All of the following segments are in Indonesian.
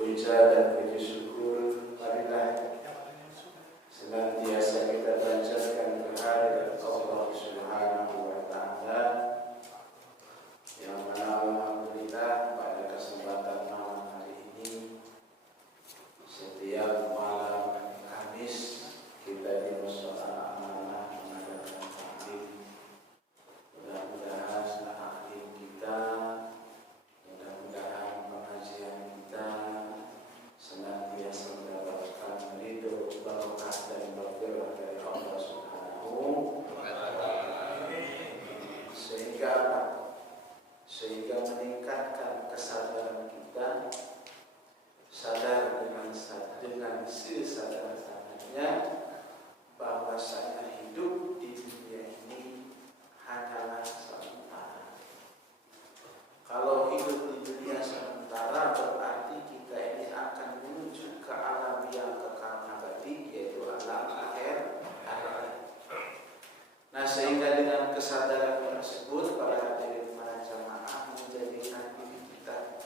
Puja dan puji syukur marilah senantiasa kita panjatkan kehadirat Allah Subhanahu wa Ta'ala, yang mana alhamdulillah pada kesempatan malam hari ini, setiap malam Kamis kita di Mushola Amanah mengadakan taklim. Mudah-mudahan taklim kita, mudah-mudahan pengajian kita senantiasa mendapatkan ridho, barokah dan maghfirah dari Allah Subhanahu wa Ta'ala, sehingga meningkatkan kesadaran kita, sadar dengan sesadar-sadarnya bahwasanya hidup di dunia ini hanyalah sementara. Kalau hidup di dunia sementara berarti kita ini akan menuju ke alam yang kekal abadi, yaitu alam akhir. Nah, sehingga dengan kesadaran tersebut para hadirin para jamaah menjadikan diri kita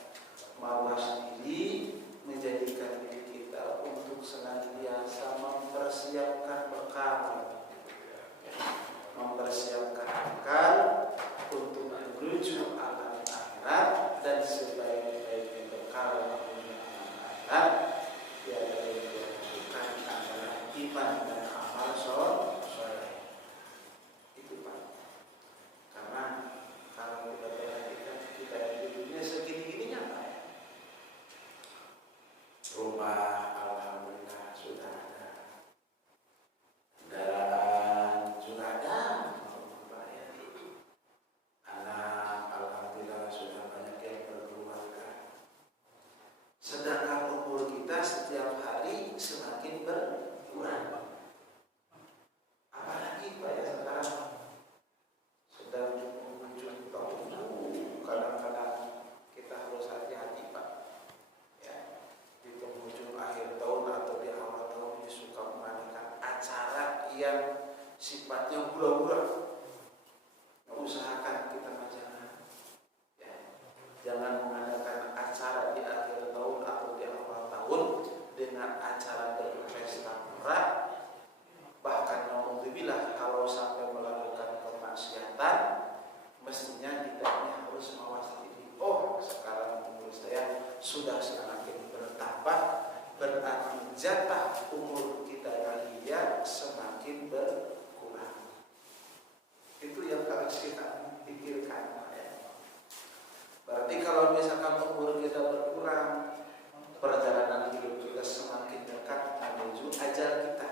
mawas diri, menjadikan diri kita untuk senantiasa mempersiapkan bekal, untuk menuju alam akhirat, dan sebaik-baiknya bekal menuju alam akhirat yaitu dilakukan adalah iman dan amal soleh. Itu Pak. Karena kalau kita perhatikan, kita di dunia segini-gininya Pak ya. Rumah alhamdulillah sudah ada, kendaraan juga ada, anak alhamdulillah sudah banyak yang berkeluarga. Sedangkan umur kita setiap hari semakin berkurang. Apalagi Pak ya, sekarang sedang mengunjung tahun, kadang-kadang kita harus hati-hati Pak ya, di penghujung akhir tahun atau di awal tahun ini suka mengadakan acara yang sifatnya hura-hura. Usahakan kita jangan ya, jangan mengadakan acara di akhir tahun atau di awal tahun dengan acara berpesta pora. Bahkan naudzubillah, kalau sampai melakukan kemaksiatan, mestinya kita ini harus mawas diri. Oh, sekarang umur saya sudah semakin bertambah, berarti jatah umur kita yang semakin berkurang. Itu yang harus kita pikirkan ya. Berarti kalau misalkan umur kita berkurang, perjalanan hidup kita semakin dekat menuju ajal kita.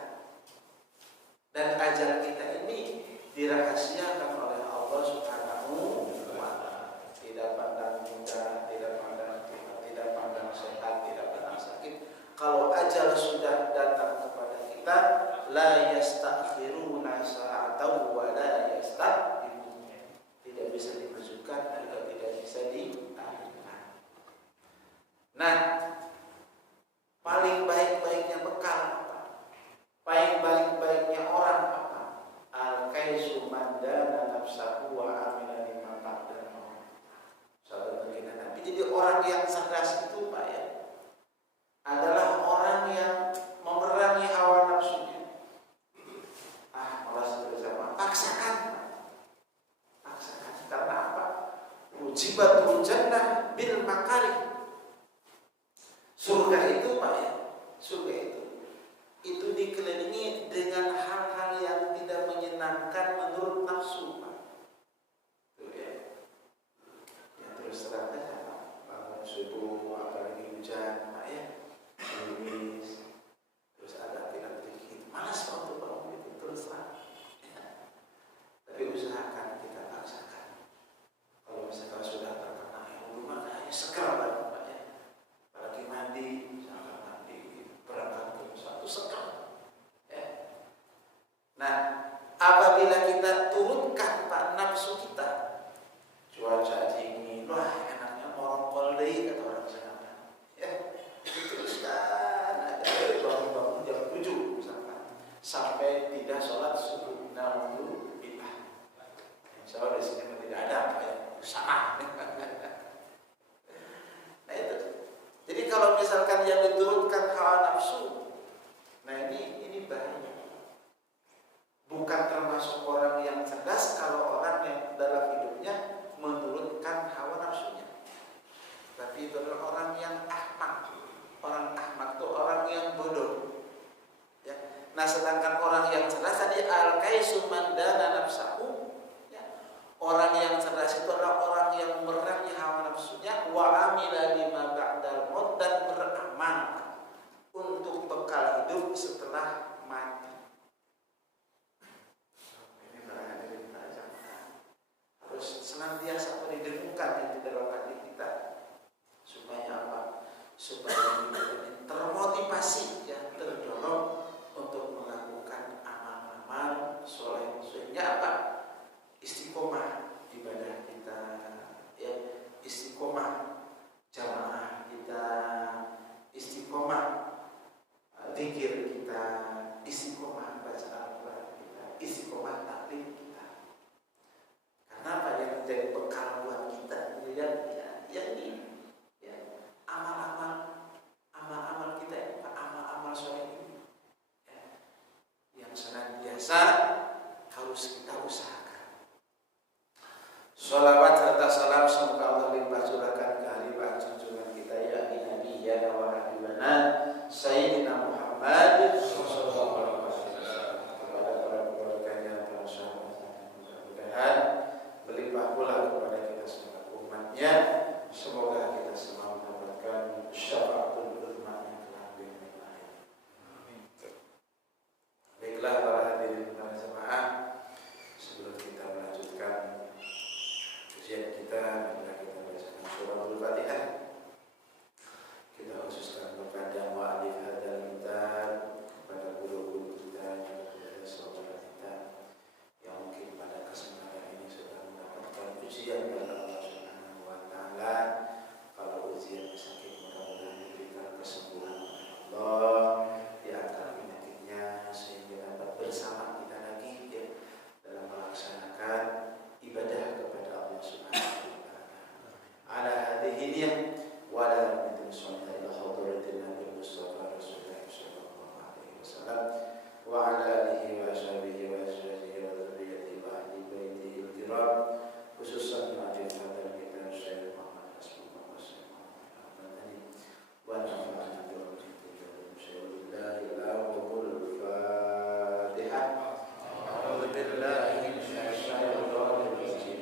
Dan ajal kita ini dirahasiakan oleh Allah Subhanahu wa Ta'ala. Tidak pandang muda, tidak pandang tua, tidak pandang sehat, tidak pandang sakit. Kalau ajal sudah datang kepada kita, la yastakhiruna sa'atan wa la yastaqdimun. Tidak bisa dimajukan dan tidak bisa ditahan. Nah, paling baik-baiknya bekal apa? Paling baik-baiknya orang apa? Al-kaisu mandana nafsahu wa amila lima ba'dahu. Sahabat baginda Nabi. Jadi orang yang cerdas itu Pak ya, adalah orang yang memerangi hawa nafsunya. Malas bersama, paksakan. Karena apa? Ujibatul jannah bil makarih. Surga itu Pak ya, surga itu dikelilingi dengan hal-hal yang tidak menyenangkan menurut nafsu Pak. Itu ya. Yang terus terang saja Pak, bangun subuh apalagi hujan Pak ya, gerimis, terus ada tidak dikit, malas untuk bangun itu terus terang. Ya. Tapi usahakan kita paksakan. Kalau misalkan sudah terkena yang rumah, segar banget Pak ya. Apalagi mandi, misalkan mandi berangkat ke satu segar. Ya. Nah, apabila kita turunkan Pak nafsu kita, cuaca dingin, wah enaknya morong deui kata orang sana. Ya, diteruskan sedangkan yang diturunkan hawa nafsu. Nah ini bahaya. Bukan termasuk orang yang cerdas kalau orang yang dalam hidupnya menurunkan hawa nafsunya. Tapi itu adalah orang yang ahmak. Orang ahmak itu orang yang bodoh. Ya. Nah sedangkan orang yang cerdas tadi al-kaisu man dana nafsahu. Ya. Orang yang cerdas itu adalah orang yang merangi hawa nafsunya wa amila lima ba'dal maut dan beramal untuk bekal hidup setelah mati. Ini barangkali kita harus senantiasa mendengungkan yang di dalam hati kita supaya apa? Supaya kita ini termotivasi, ya, terdorong untuk melakukan amal-amal soleh. Sehingga apa? Istiqomah ibadah kita, ya, istiqomah jamaah kita, istiqomah zikir kita, istiqomah baca Al-Quran kita, istiqomah taklim kita. Karena apa yang menjadi bekal buat kita? Yang ini, ya, amal-amal kita, amal-amal soleh ini, ya, yang senantiasa harus kita usahakan. Sholawat serta salam semoga Allah limpah curahkan ke halifahan junjungan kita yakni Nabi ya wa habibana Sayyidina Muhammad sallallahu alaihi wasallam, kepada para keluarganya, para sahabatnya, mudah-mudahan berlimpah pula kepada kita semua umatnya. Semoga kita semua mendapatkan syafaatul uzma yang telah dinikmati. Baiklah para hadirin para jemaah, sebelum kita melanjutkan ujian kita, marilah kita bacakan surah Al-Fatihah. Kita khususkan kepada mu'alif hadzal kitab, kepada guru-guru kita, kepada saudara kita yang mungkin pada kesempatan ini sudah mendapatkan ujian dari Allah Subhanahu wa taala. Kalau ujian sakit, mudah-mudahan diberikan kesembuhan oleh Allah, diangkat penyakitnya sehingga dapat bersama kita lagi, ya, dalam melaksanakan ibadah kepada Allah Subhanahu wa taala. Ala hadhihi niyah wa ala niyatin shalihah ila hadratin Nabi Mustafa Rasulullah sallallahu alaihi wasallam wa ala alihi wa sahbihi wa azwajihi wa dzurriyyatihi wa ahli baitihi al-kiram, khususan mu'allif hadzal kitab Syekh Muhammad Hasbullah wa Syekh wa nafa'ana bi rahmatihi wa billahi Fatihah. A'udzu billahi minasyaitonir rajim.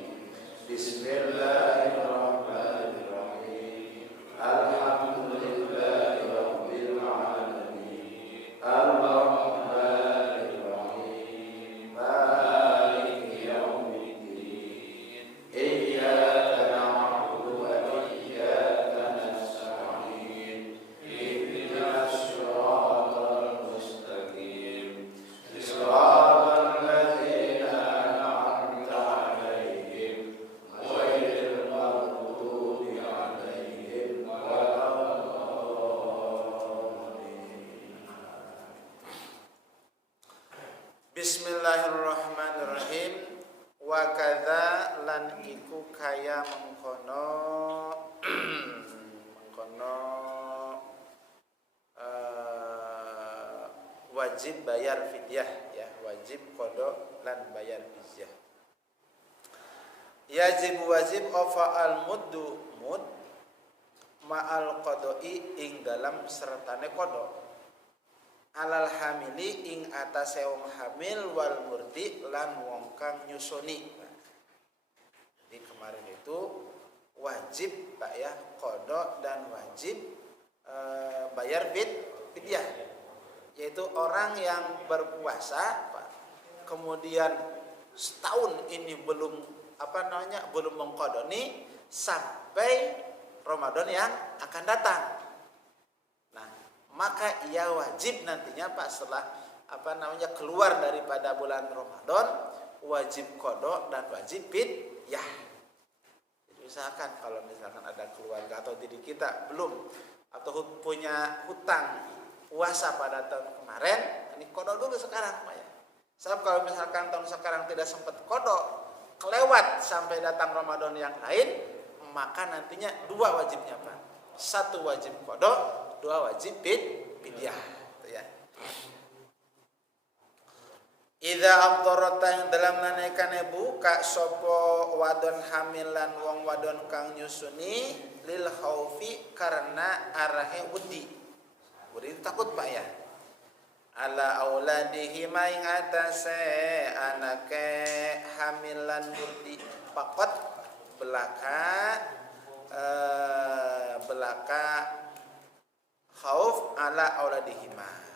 Bismillahirrahmanirrahim. Alhamdulillahi rabbil alamin. Ar-Rahmanir Rahim. Maliki yaumiddin. Iyyaka na'budu wa iyyaka nasta'in. Ihdinas siratal mustaqim. Siratal ladzina an'amta 'alaihim ghairil maghdubi 'alaihim waladdallin. Bismillahirrahmanirrahim. Wa kadza lan iku kaya mengkono wajib bayar fidyah, ya, wajib qada lan bayar fidyah. Yajib wajib apa al muddu mud ma'al qada'i ing dalam sertane qada alal hamili ing atase wong hamil wal murdi lan wong kang nyusoni. Jadi kemarin itu wajib Pak ya qada dan wajib bayar fidyah, yaitu orang yang berpuasa Pak, kemudian setahun ini belum belum mengqadoni sampai Ramadan yang akan datang. Nah, maka ia wajib nantinya Pak setelah keluar daripada bulan Ramadan wajib qada dan wajib fidyah. Jadi usahakan kalau misalkan ada keluarga atau diri kita belum atau punya hutang puasa pada tahun kemarin, ini qada dulu sekarang Pak ya. Sebab kalau misalkan tahun sekarang tidak sempat qada, kelewat sampai datang Ramadan yang lain, maka nantinya dua wajibnya Pak. Satu wajib qada, dua wajib fidyah ya. Idza afdarata dalam nanekan buka sapa wadon hamilan wong wadon kang nyusuni lil khaufi karena arahe wedi takut Pak ya, ala auladihi maing atase anake hamilan wedi pakot belaka khauf ala auladihima.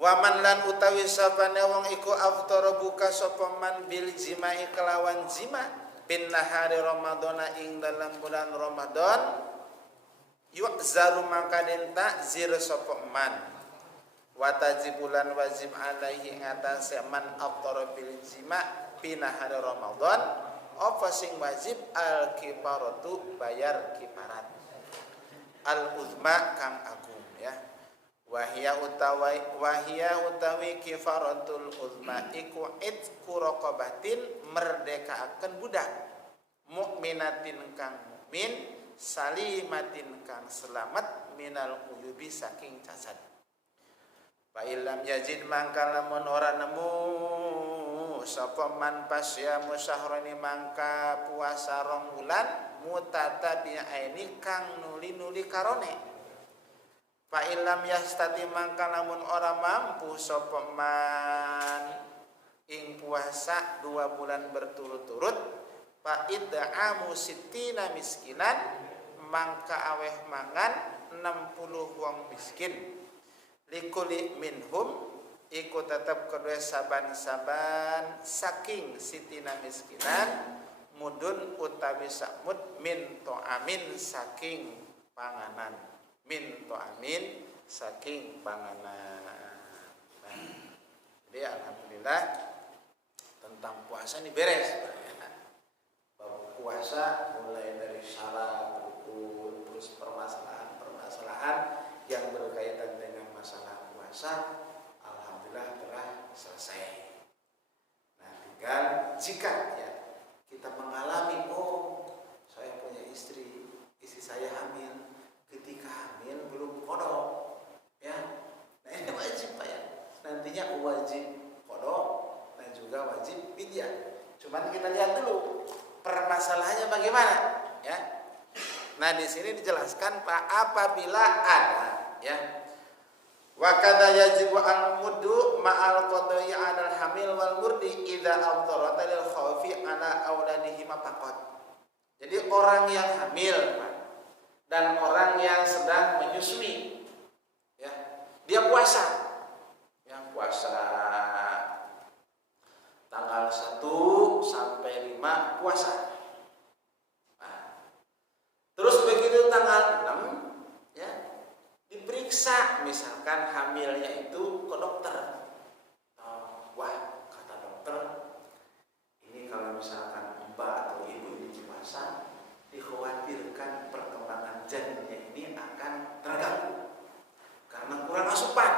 Waman lan utawi sapane wong iku aftara buka sapa man bil jimai kelawan jima bin nahari ramadhana ing dalam bulan Ramadan yu'zaru maka den takzir sapa man wa tajibulan wajib alaihi ngatasi man aftara bil jima bin nahari Ramadan apa sing wajib al kifaratu bayar kifarat al uzma kang agung ya. Wahia utawi kifaratul uzma iku itqu raqabatin merdekaaken budak mukminatin kang mukmin salimatin kang selamat minal uyubi saking cacat. Fa illam yajid mangka lamun ora nemu sapa man pasya musahrani mangka puasa rong wulan mutatabi'aini kang nuli-nuli karone. Fa illam yastati mangka lamun ora mampu sapa man ing puasa 2 bulan berturut-turut fa id'amu sittina miskinan mangka aweh mangan 60 wong miskin likuli minhum iku tetep kedua saban-saban saking sitina miskinan mudun utawi sakmud min to'amin saking panganan min to'amin saking panganan. Nah, jadi alhamdulillah tentang puasa ini beres. Bab puasa mulai dari syarat, rukun, terus permasalahan yang berkaitan dengan masalah puasa, alhamdulillah telah selesai. Nah, tinggal jika ya kita mengalami saya punya istri saya hamil. Ketika hamil belum qada ya. Nah ini wajib Pak ya. Nantinya wajib qada dan juga wajib fidyah. Cuman kita lihat dulu permasalahannya bagaimana ya. Nah di sini dijelaskan Pak apabila ada ya. Wa kadza yajibu al-muddu ma'al qada'i 'alal hamil wal murdi idza afdharata lil khawfi 'ala auladihi faqat. Jadi orang yang hamil Pak dan orang yang sedang menyusui ya dia puasa yang puasa tanggal 1 sampai 5 puasa. Nah, terus begitu tanggal 6 ya diperiksa misalkan hamilnya itu ke dokter. Wah kata dokter ini kalau misalkan mbak atau ibu ini puasa dikhawatirkan perkembangan janinnya ini akan terganggu karena kurang asupan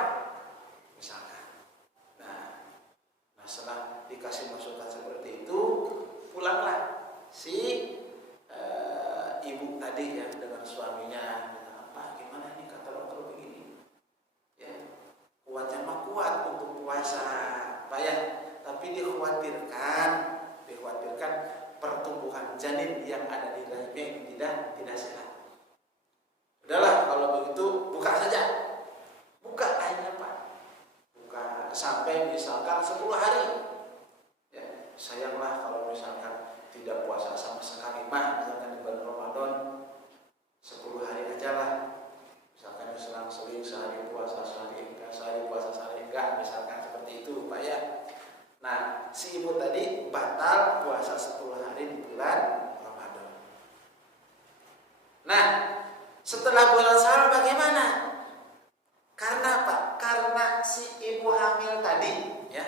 misalkan. Nah setelah dikasih masukan seperti itu pulanglah si ibu tadi ya dengan suaminya Pak gimana nih kata dokter begini ya kuatnya mah kuat untuk puasa Pak ya tapi dikhawatirkan pertumbuhan janin yang ada di rahimnya ini tidak sehat. Udahlah kalau begitu buka saja. Buka airnya Pak. Buka sampai misalkan 10 hari. Ya, sayanglah kalau misalkan tidak puasa sama sekali mah misalkan di bulan Ramadan 10 hari aja lah. Misalkan selang-seling sehari puasa sehari enggak misalkan seperti itu Pak ya. Nah, si ibu tadi batal puasa 10 hari di bulan Ramadan. Nah, setelah bulan Syawal bagaimana? Karena apa? Karena si ibu hamil tadi ya,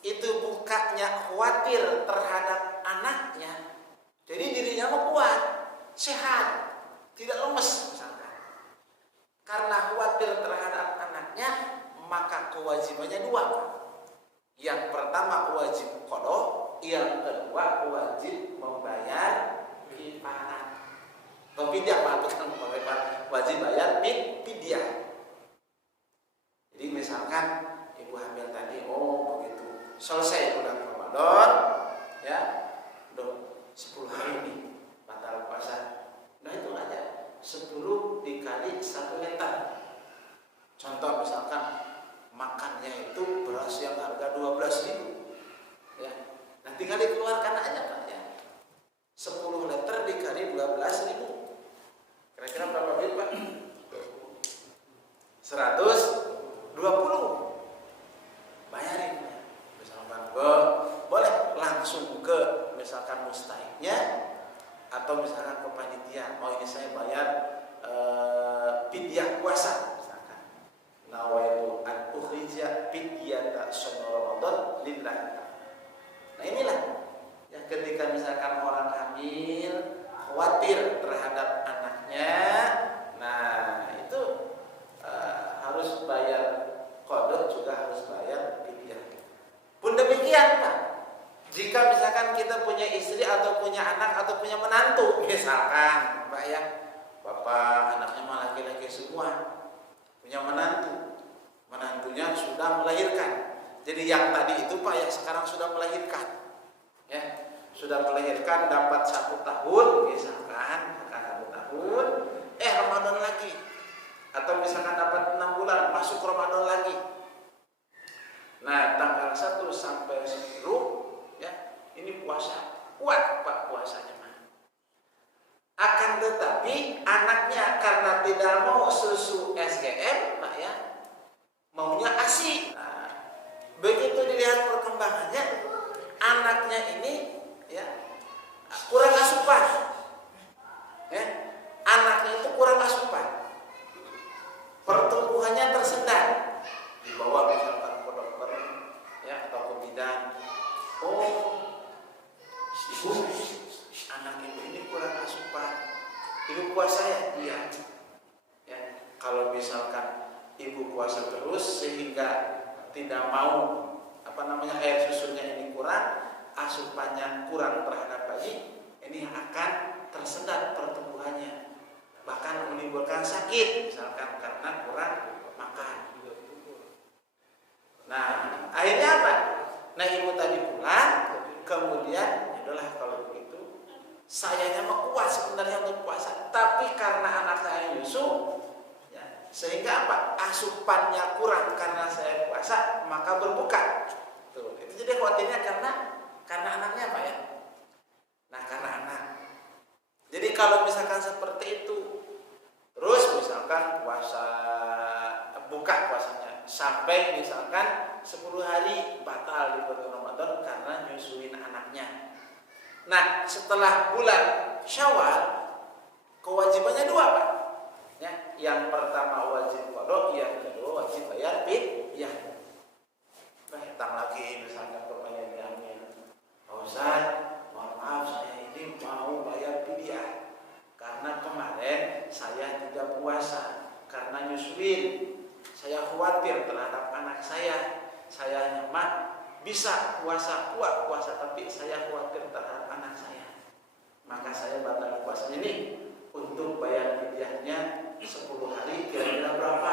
itu bukanya khawatir terhadap anaknya. Jadi dirinya mau kuat, sehat, tidak lemes misalkan. Karena khawatir terhadap anaknya, maka kewajibannya 2. Yang pertama wajib qada, yang kedua wajib membayar kifarat. Tapi dia bukan membayar wajib bayar fidyah. Jadi misalkan ibu hamil tadi, oh begitu selesai bulan Ramadan, ya, udah 10 hari nih batal puasa. Nah itu aja 10 dikali 1 liter. Contoh misalkan makannya itu beras yang harga 12.000, ya, nah tinggal dikeluarkan aja Pak ya. 10 liter dikali 12.000, kira-kira berapa duit Pak? 120. Bayarin ya. Misalkan boleh langsung ke misalkan mustahiknya, atau misalkan ke panitia, oh ini saya bayar fidyah puasa misalkan. Nawaitu an ukhrija fidyata shaum Ramadan lillahi ta'ala. Nah inilah yang ketika misalkan orang hamil khawatir terhadap anaknya, nah itu harus bayar qada, juga harus bayar fidyah. Pun demikian Pak, jika misalkan kita punya istri atau punya anak atau punya menantu, misalkan Pak ya, bapak anaknya mah laki-laki semua, punya menantunya sudah melahirkan. Jadi yang tadi itu Pak ya sekarang sudah melahirkan, ya, sudah melahirkan dapat 1 tahun misalkan 1 tahun, Ramadan lagi, atau misalkan dapat 6 bulan masuk Ramadan lagi. Nah tanggal 1 sampai 10, ya, ini puasa kuat Pak puasanya mah. Akan tetapi anaknya karena tidak mau susu SGM Pak ya, maunya ASI. Nah, begitu dilihat perkembangannya, anaknya ini ya kurang asupan, ya, anaknya itu kurang asupan, pertumbuhannya tersendat. Dibawa misalkan ke dokter ya atau ke bidan, oh ibu, anak ibu ini kurang asupan, ibu puasa ya? Iya. Ya, kalau misalkan ibu puasa terus sehingga tidak mau air susunya ini kurang, asupannya kurang terhadap bayi, ini akan tersendat pertumbuhannya, bahkan menimbulkan sakit misalkan karena kurang makan. Nah akhirnya apa? Nah ibu tadi pulang, kemudian adalah kalau begitu sayanya mah kuat sebenarnya untuk puasa, tapi karena anak saya nyusu ya, sehingga apa? Asupannya kurang karena saya puasa, maka berbuka. Tuh, itu jadi khawatirnya karena anaknya apa ya? Nah karena anak. Jadi kalau misalkan seperti itu, terus misalkan puasa, buka puasanya sampai misalkan 10 hari batal di bulan Ramadan karena nyusuin anaknya. Nah setelah bulan Syawal kewajibannya 2 Pak ya, yang pertama wajib qada, yang kedua wajib bayar fidyah. Nah datang lagi misalkan ke penyanyiannya, Ustaz mohon maaf saya ini mau bayar fidyah karena kemarin saya tidak puasa karena nyusuin, saya khawatir terhadap anak saya nyaman bisa puasa kuat puasa, tapi saya khawatir terhadap anak saya, maka saya batal puasanya ini. Untuk bayar fidyahnya 10 hari kira-kira berapa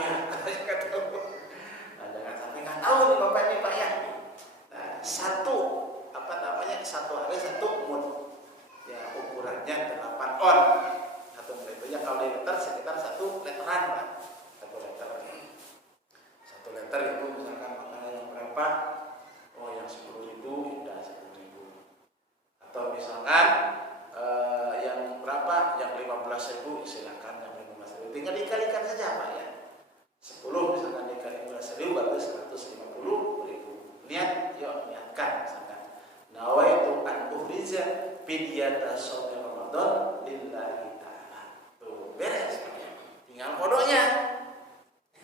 ya? Nah, jangan sampai nggak tahu nih bapak ini Pak ya. Nah, satu hari 1 mud ya, ukurannya 8 on. 1 mud itu ya kalau di liter sekitar 1 literan Pak. 1 liter. 1 liter itu misalkan makanan yang berapa? Oh yang 10.000 udah 10.000. Atau misalkan yang berapa? Yang 15.000 silakan yang 15.000. Tinggal dikalikan saja Pak ya. 10 misalkan dikali 15.000 berarti 150.000. Niat, yuk niatkan misalkan. Nawaitu an ukhrija fidyata shaum Ramadan lillahi ta'ala. Tuh, beres Pak ya. Tinggal kodonya.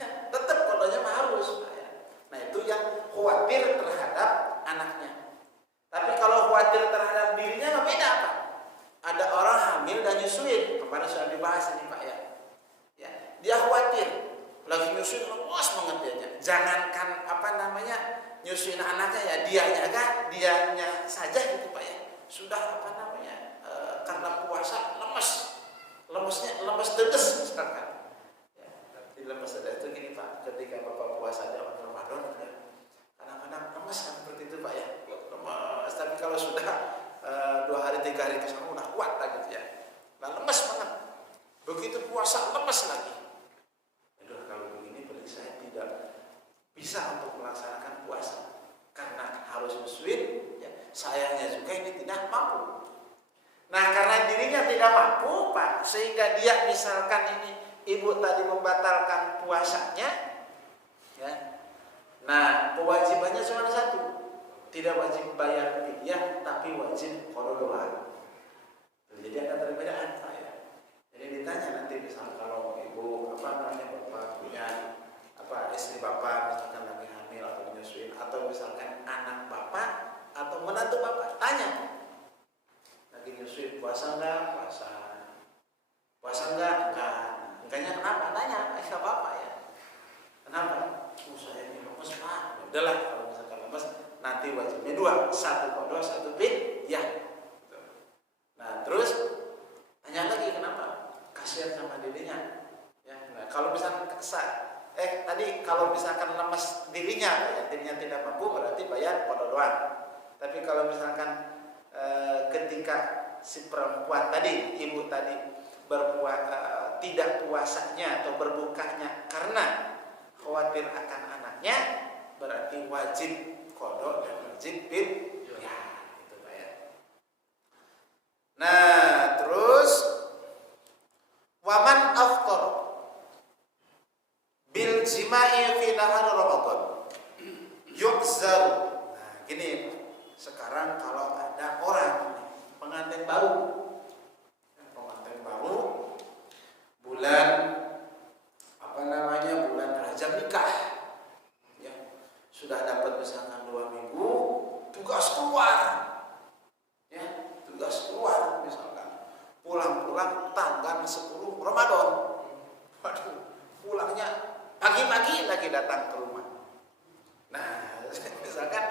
Tetap kodonya mah harus Pak ya. Nah, itu yang khawatir terhadap anaknya. Tapi kalau khawatir terhadap dirinya mah beda Pak. Ada orang hamil dan nyusuin, kemarin sudah dibahas ini Pak ya. Ya, dia khawatir lagi nyusuin luas banget dia. Jangankan nyusuin anaknya ya, dianya saja gitu Pak ya. Sudah karena puasa lemes Begitu puasa lemes lagi. Aduh, kalau begini berarti saya tidak bisa untuk melaksanakan puasa karena harus muslim. Ya, sayangnya juga ini tidak mampu. Nah, karena dirinya tidak mampu, Pak, sehingga dia misalkan ini ibu tadi membatalkan puasanya, ya. Nah, kewajibannya cuma satu, tidak wajib bayar fidyah, tapi wajib qada. Jadi ada perbedaan, Pak, ya. Jadi ditanya nanti misalkan kalau ibu bapak punya istri bapak misalkan lagi hamil atau menyusui, atau misalkan anak bapak atau menantu bapak, tanya. Lagi nyusui puasa enggak? Puasa enggak? Enggaknya kenapa? Tanya, enggak apa-apa ya. Kenapa? Saya ini lemes, Pak. Udahlah, kalau misalkan lemes nanti wajibnya dua, satu qada, satu fidyah. Nah, terus tanya lagi kenapa? Kasihan sama dirinya. Ya, nah, kalau misalkan tadi kalau misalkan lemes dirinya, ya, dirinya tidak mampu berarti bayar qada doang. Tapi kalau misalkan ketika si perempuan tadi, ibu tadi tidak puasanya atau berbukanya karena khawatir akan anaknya, berarti wajib qada dan wajib fidyah, gitu Pak ya. Nah, terus waman afṭar bil jima'i fi nahar Ramadan yu'zar. Nah, gini sekarang kalau ada orang pengantin baru bulan bulan Rajab nikah, ya, sudah dapat misalkan 2 minggu tugas keluar misalkan pulang tanggal 10 Ramadan. Waduh, pulangnya pagi-pagi lagi datang ke rumah. Nah, misalkan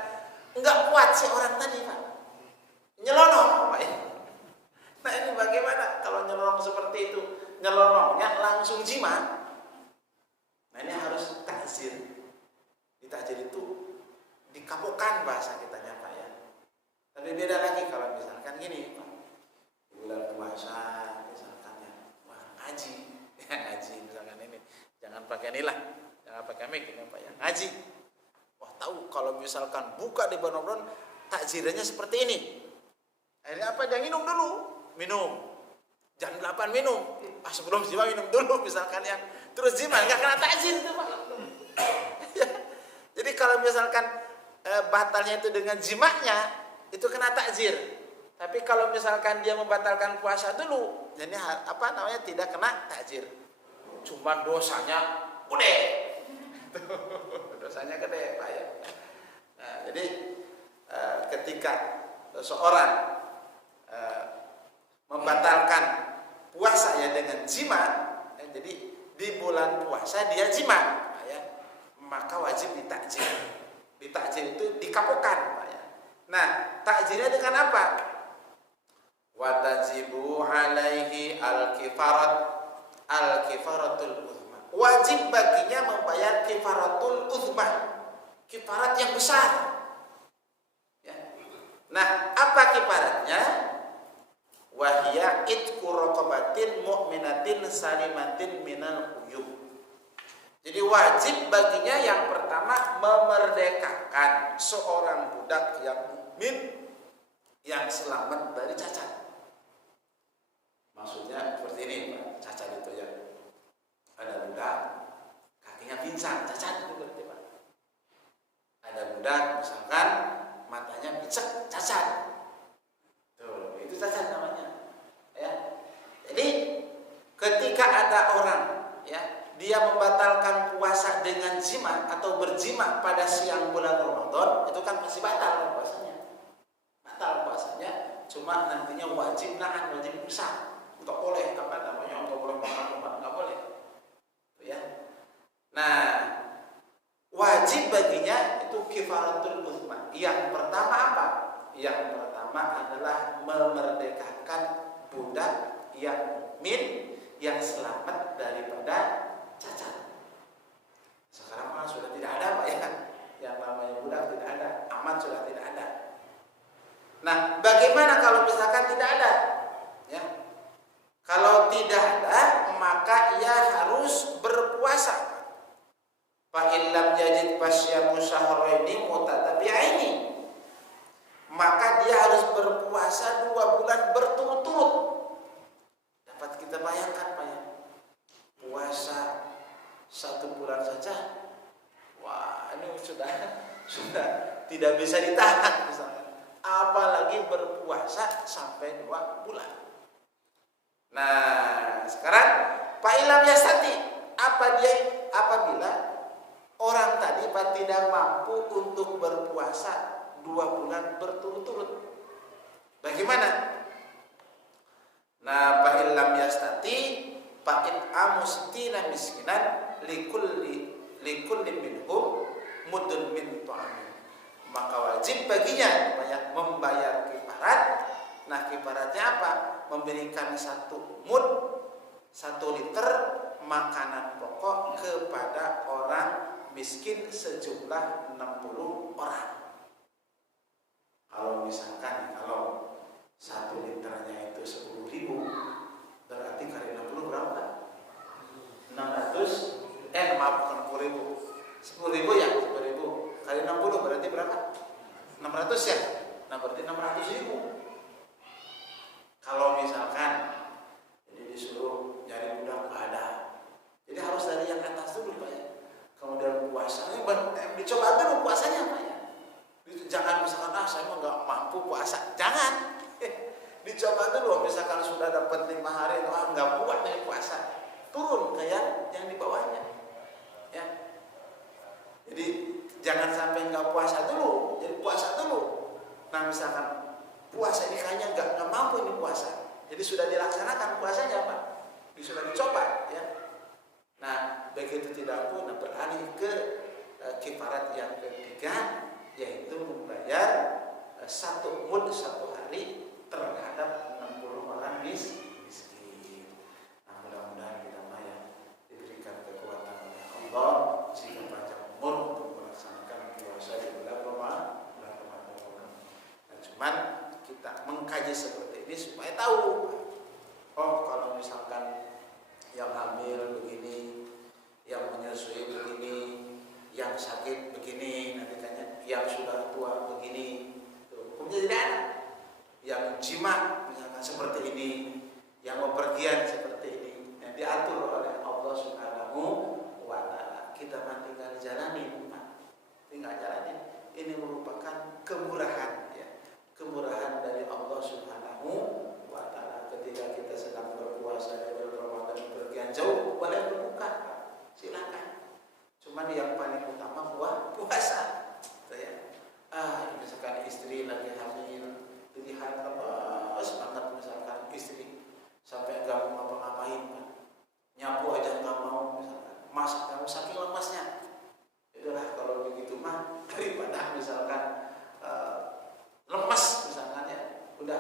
enggak kuat si orang tadi, Pak, nyelonong, Pak. Nah, ini bagaimana kalau nyelonong seperti itu? Nyelonongnya langsung jima. Nah, ini harus takzir. Di takzir itu dikapokkan bahasa kitanya, Pak ya. Tapi beda lagi kalau misalkan gini, Pak, bulan puasa misalkan ya, wah ngaji, ya ngaji misalkan ini, jangan pakai inilah, jangan pakai mic ini, Pak ya, ngaji. Wah, tahu kalau misalkan buka di bulan Ramadan takzirannya seperti ini. Akhirnya apa? Jangan minum dulu, jam 8 minum, sebelum jima minum dulu misalkan ya, terus jima nggak kena takzir itu, Pak. Jadi kalau misalkan batalnya itu dengan jimanya, itu kena takzir. Tapi kalau misalkan dia membatalkan puasa dulu, jadi tidak kena takzir. Cuma dosanya gede. Dosanya gede, Pak ya. Nah, jadi ketika seorang membatalkan puasa ya dengan jima, ya, jadi di bulan puasa dia jima, Pak ya, maka wajib ditakjir. Ditakjir itu dikapokkan, Pak ya. Nah, takjirnya dengan apa? Wa tajibu alaihi al-kifaratul uzma. Wajib baginya membayar kifaratul uzma, kifarat yang besar. Ya. Nah, apa kifaratnya? Wahya itqu raqabatin mu'minatin salimatin minal uyub. Jadi wajib baginya yang pertama memerdekakan seorang budak yang mukmin yang selamat dari cacat. Maksudnya seperti ini, Pak, cacat itu ya. Ada budak kakinya pincang, cacat itu berarti, Pak. Ada budak misalkan matanya picek, cacat. Tuh, itu cacat namanya. Ya. Jadi ketika ada orang ya, dia membatalkan puasa dengan jima atau berjima pada siang bulan Ramadan, itu kan masih batal puasanya. Batal puasanya, cuma nantinya wajib nahan, wajib imsak. Enggak boleh enggak boleh makan, enggak boleh. Ya. Nah, wajib baginya itu kifaratul uzma. Yang pertama apa? Yang pertama adalah memerdekakan budak yang mukmin yang selamat daripada cacat. Sekarang mah sudah tidak ada, Pak ya. Yang namanya budak tidak ada, aman sudah tidak ada. Nah, bagaimana kalau misalkan tidak ada? Ya. Kalau tidak ada, fasyamu syahraini mutatabi'aini, maka dia harus berpuasa 2 bulan berturut-turut. Dapat kita bayangkan Pak ya, puasa 1 bulan saja, wah ini sudah tidak bisa ditahan misalnya, apalagi berpuasa sampai 2 bulan. Nah sekarang Pak Ilham Yastati, apabila orang tadi Pak tidak mampu untuk berpuasa 2 bulan berturut-turut, bagaimana? Nah Pak Ilham Yastati, Pak it'amu sittina miskinan likulli minhum mudun min ta'amin, maka wajib baginya membayar kifarat. Nah kifaratnya apa? Memberikan 1 mud, 1 liter makanan pokok kepada orang miskin sejumlah 60 orang. Kalau misalkan 1 liternya itu 10.000, berarti kali 60 berapa? 600, bukan 10.000, 10.000 ya, 10.000 kali 60 berarti berapa? 600 ya. Nah berarti 600.000. Kalau misalkan jadi disuruh nyari budak nggak ada, jadi harus dari yang atas dulu Pak ya. Kemudian puasanya dicoba dulu puasanya Pak ya. Jangan misalkan saya mah nggak mampu puasa, jangan. Dicoba dulu, misalkan sudah dapat 5 hari, nggak kuat nih puasa, turun ke yang di bawahnya ya. Jadi jangan sampai nggak puasa dulu, jadi puasa dulu. Nah misalkan puasa ini kayaknya nggak mampu ini puasa, jadi sudah dilaksanakan puasanya Pak, sudah dicoba ya. Nah begitu tidak mampu, beralih ke kifarat yang ketiga, yaitu membayar 1 mud 1 hari terhadap 60 orang miskin. Nah mudah-mudahan kita diberikan kekuatan oleh Allah sehingga panjang umur untuk melaksanakan puasa di bulan Ramadan. Nah, cuman kita mengkaji seperti ini supaya tahu, oh kalau misalkan yang hamil begini, yang menyusui begini, yang sakit begini, nanti tanya yang sudah tua begini, hukumnya tidak ada. Yang jima misalkan seperti ini, yang bepergian seperti ini, yang diatur oleh Allah Subhanahu wa Ta'ala. Kita tinggal jalani, tinggal jalani. Ini merupakan kemurahan ya, kemurahan dari Allah Subhanahu wa Ta'ala. Ketika kita sedang berpuasa di bulan Ramadan, bepergian jauh, boleh berbuka, silakan. Cuman yang paling utama puasa. Ya. Misalkan istri lagi hamil, pilihan semangat misalkan istri sampai gak mau ngapa-ngapain, nyapu aja gak mau, misalkan masak kamu saking lemasnya, itulah kalau begitu mah daripada misalkan lemas misalkan ya, udah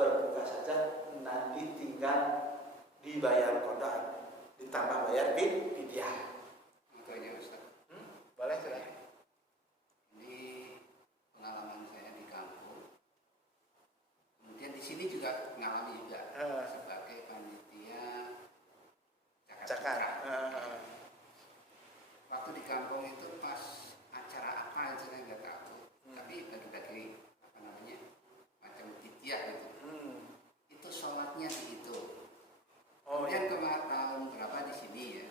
berbuka saja, nanti tinggal dibayar qada, ditambah bayar fidyah. Itu aja Ustaz. Boleh silahkan. Ini pengalaman saya di kampung. Kemudian di sini juga mengalami juga sebagai panitia cakar. Waktu di kampung itu pas acara apa saya nggak tahu, tapi bagi macam fidyah gitu. Itu sholatnya dihitung. Kemudian kemarin tahun berapa di sini ya,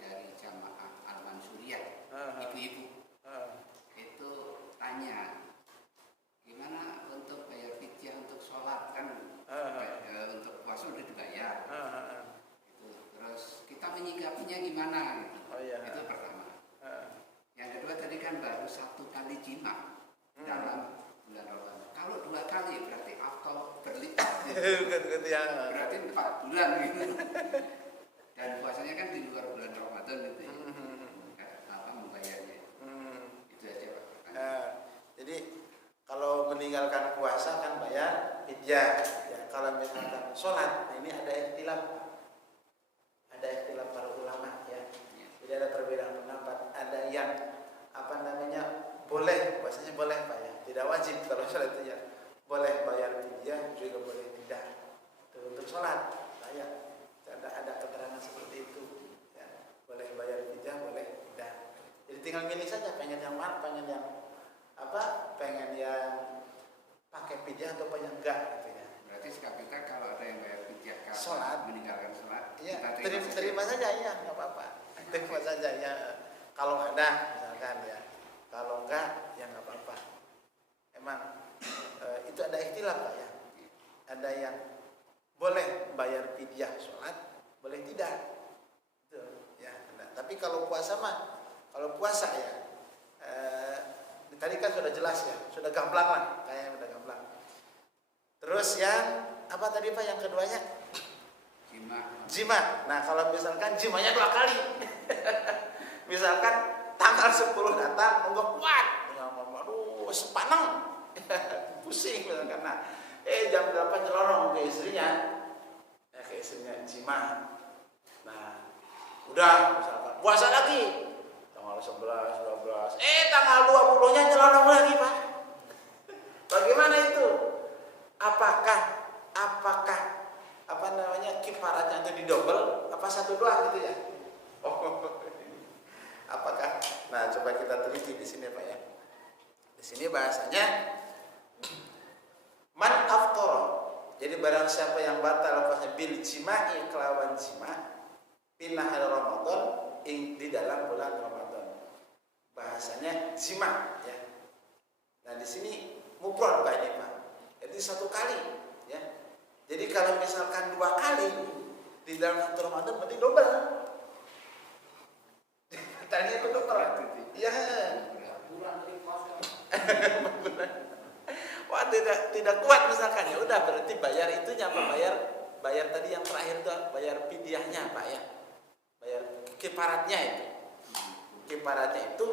dari jamaah Al-Mansuriyah, ibu-ibu itu tanya gimana untuk bayar fidyah untuk sholat, kan untuk puasa udah dibayar gitu. Terus kita menyikapinya gimana gitu. Itu pertama. Yang kedua tadi kan baru 1 kali jima dalam bulan Ramadan. Kalau 2 kali berarti atau berlipat gitu. Berarti 4 bulan gitu. Dan puasanya kan di luar bulan Ramadan gitu ya. Membayarnya. Itu aja Pak. Jadi kalau meninggalkan puasa kan bayar fidyah ya. Kalau misalkan sholat, ini ada ikhtilaf para ulama ya. Jadi ada perbedaan pendapat. Ada yang boleh, puasanya boleh Pak ya, tidak wajib kalau sholat itu ya. Boleh bayar fidyah, juga boleh tidak. Itu untuk sholat bayar. Ada keterangan seperti itu ya. Boleh bayar fidyah, boleh tidak. Jadi tinggal milih saja pengen yang mana, pengen yang apa, pengen yang pakai pidyah atau pengen enggak gitu ya. Berarti sikap kita kalau ada yang bayar pidyah karena Sholat, meninggalkan sholat, iya, kita terima saja ya, nggak apa-apa. Terima saja ya, kalau ada misalkan ya, kalau enggak ya nggak apa-apa. Emang itu ada ikhtilaf Pak ya. Ada yang boleh bayar pidyah sholat, boleh tidak. Itu ya. Nah, tapi kalau puasa mah, kalau puasa ya, tadi kan sudah jelas ya, sudah gamblang lah, kayaknya udah gamblang. Terus yang apa tadi Pak yang keduanya? Jima. Nah kalau misalkan jimanya 2 kali, misalkan tanggal 10 datang, nggak kuat, aduh sepaneng, pusing misalkan. Nah, jam 8 nyelonong ke istrinya, jima. Nah, udah misalkan puasa lagi, tanggal 11, 12, tanggal 20-nya nyelonong lagi Pak. Bagaimana itu? Apakah apa namanya kifaratnya itu didobel apa satu doang gitu ya? Apakah? Nah, coba kita teliti di sini Pak ya. Di sini bahasanya man aftara. Jadi barang siapa yang batal puasa bil jima'i kelawan jima' fi nahar Ramadan di dalam bulan Ramadan. Bahasanya jima' ya. Nah, di sini mufrad Pak ini Pak. Jadi 1 kali ya. Jadi kalau misalkan 2 kali di dalam satu Ramadan berarti double. Tadi itu double. Iya. Wah, tidak kuat misalkan ya udah berarti bayar itunya Pak, bayar tadi yang terakhir itu bayar pidyahnya Pak ya. Bayar kifaratnya itu. Kifaratnya itu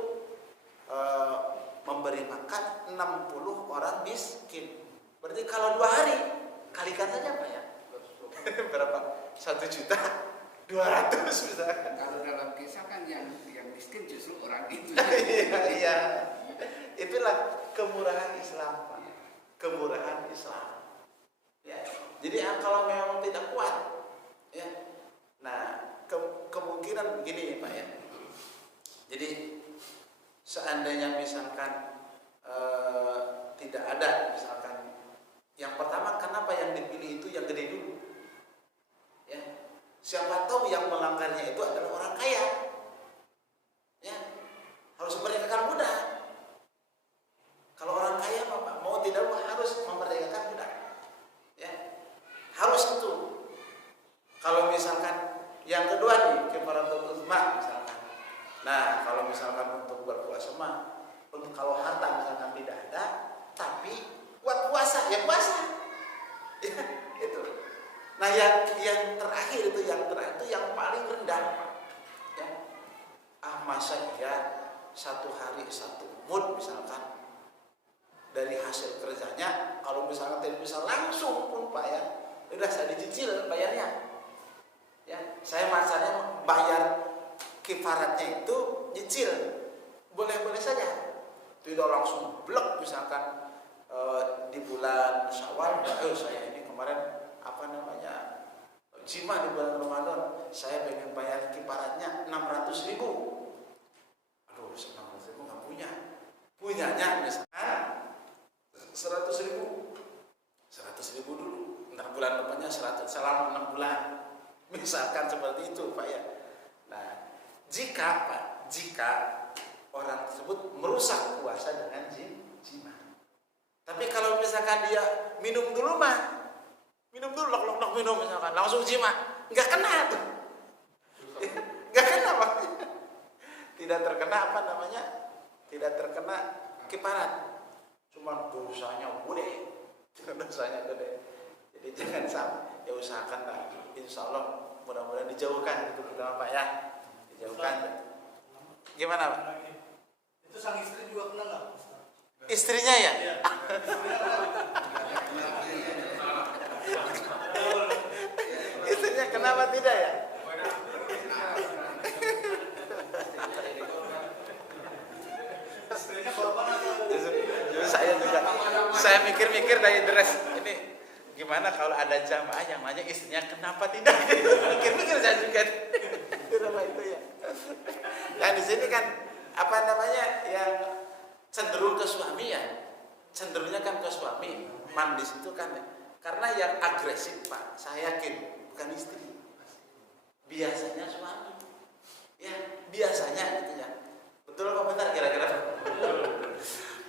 memberi makan 60 orang miskin. Berarti kalau 2 hari kalikan saja Pak ya. Berapa? 1.200.000 misalkan. Kalau dalam kisah kan yang miskin justru orang itu. Iya. Itulah kemurahan Islam Pak. Kemurahan Islam. Ya. Jadi kalau memang tidak kuat ya. Nah, kemungkinan begini Pak ya. Jadi seandainya misalkan tidak ada misalkan yang pertama, kenapa yang dipilih itu yang gede dulu? Ya, siapa tahu yang melanggarnya itu adalah orang kaya. Ya, harus memerdekakan budak. Kalau orang kaya Pak, mau tidak mau harus memerdekakan budak. Ya, harus itu. Kalau misalkan yang kedua nih, kifaratul uzma misalkan. Nah, kalau misalkan untuk berpuasa mah, untuk kalau harta misalkan tidak ada, tapi buat puasa, ya puasa. Ya, itu. Nah, yang terakhir itu yang paling rendah, Pak. Ya. Masa iya 1 hari 1 mud misalkan dari hasil kerjanya, kalau misalkan tidak bisa langsung pun Pak ya, udah saya dicicil bayarnya. Ya, saya masanya bayar kifaratnya itu nyicil. Boleh-boleh saja. Tidak langsung blek misalkan di bulan Syawal, saya ini kemarin jima di bulan Ramadan, saya pengen bayar kifaratnya 600.000. Aduh, 600.000 nggak punya. Punyanya misalkan 100.000. 100.000 dulu. Ntar bulan depannya 100 selama 6 bulan. Misalkan seperti itu Pak ya. Nah, jika orang tersebut merusak puasa dengan jima. Tapi kalau misalkan dia minum dulu lok minum misalkan langsung jima, nggak kena tuh, nggak kena Pak, tidak terkena tidak terkena kifarat, cuma dosanya gede, jadi jangan sampai, ya usahakan lah, insya Allah mudah-mudahan dijauhkan itu pertama Pak ya, dijauhkan. Gimana Pak? Itu sang istri juga kena nggak? Istrinya ya? Iya. Istrinya kenapa tidak ya? Istrinya korban atau? Saya mikir-mikir dari dress ini gimana kalau ada jamaah yang nanya istrinya kenapa tidak? Mikir-mikir saya juga. Kenapa itu ya? Dan di sini kan apa namanya yang cenderung ke suami ya, cenderungnya kan ke suami. Mandis itu kan karena yang agresif Pak, saya yakin bukan istri, biasanya suami. Ya biasanya gitu ya. Betul apa benar kira-kira?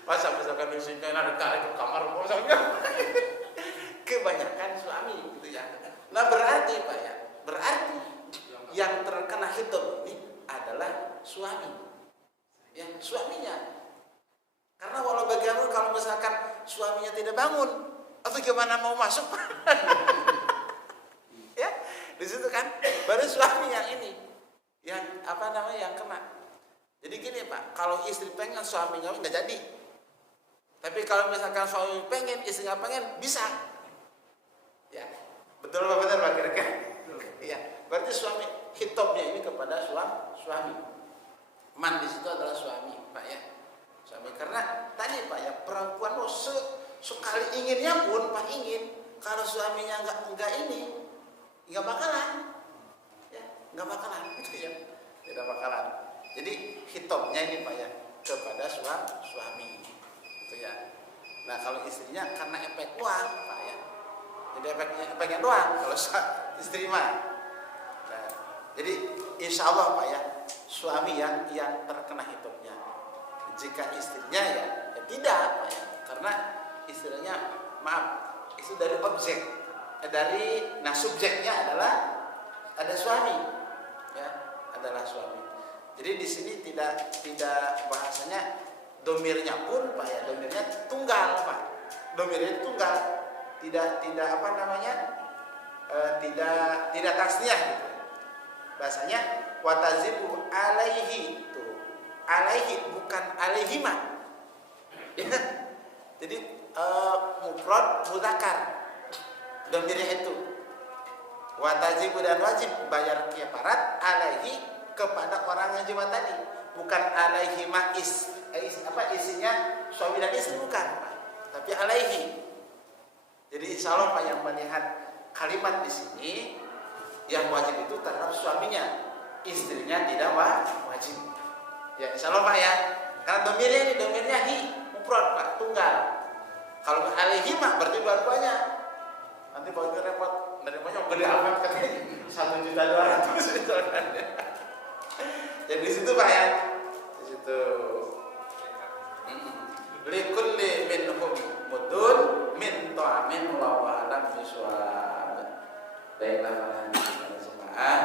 Masa misalkan istrinya ada tarik ke kamar misalnya. Kebanyakan suami gitu ya. Nah berarti Pak ya, berarti yang terkena hitam ini adalah suami, ya suaminya. Karena walau bagaimana kalau misalkan suaminya tidak bangun, atau gimana mau masuk? Ya, di situ kan baru suami yang ini, yang apa namanya yang kena. Jadi gini Pak, kalau istri pengen suaminya nggak jadi. Tapi kalau misalkan suami pengen, istrinya pengen, bisa. Ya, betul apa benar Pak kira-kira? Iya, berarti suami hitopnya ini kepada suami. Mandis itu adalah suami, Pak ya. Suami karena tadi Pak ya, perempuan mau sekali inginnya pun Pak ingin, kalau suaminya enggak ini, enggak bakalan. Ya, enggak bakalan gitu ya. Tidak bakalan. Jadi hitopnya ini Pak ya kepada suami. Gitu ya. Nah, kalau istrinya karena efek doang, Pak ya. Jadi efeknya doang kalau istri mah. Nah, jadi insya Allah Pak ya, suami yang terkena hitopnya. Jika istrinya ya tidak Pak ya, karena istrinya itu dari objek, nah subjeknya adalah ada suami, ya adalah suami. Jadi di sini tidak bahasanya domirnya pun Pak ya, domirnya tunggal Pak, domirnya tunggal, tidak apa namanya, tidak tasniah gitu. Bahasanya watazibu alaihi tuh, alaihi bukan alaihima. Ya. Jadi mufrad mudzakkar domirnya itu. Watazibu dan wajib bayar kifarat alaihi kepada orang yang jiwa tadi, bukan alaihima isinya suami dan istri bukan, tapi alaihi. Jadi insya Allah Pak yang melihat kalimat di sini yang wajib itu terhadap suaminya, istrinya tidak wajib. Ya insya Allah Pak ya, karena domirnya hi mufrad Pak, tunggal. Kalau alaihi mah berarti banyak. Nanti bagi repot, dari banyak gede amat katanya 1.200.000 misalkan. Jadi di situ Pak ya, di situ. Likulli minhum mudun min ta'amin wa alam biswab. Baiklah para jemaah.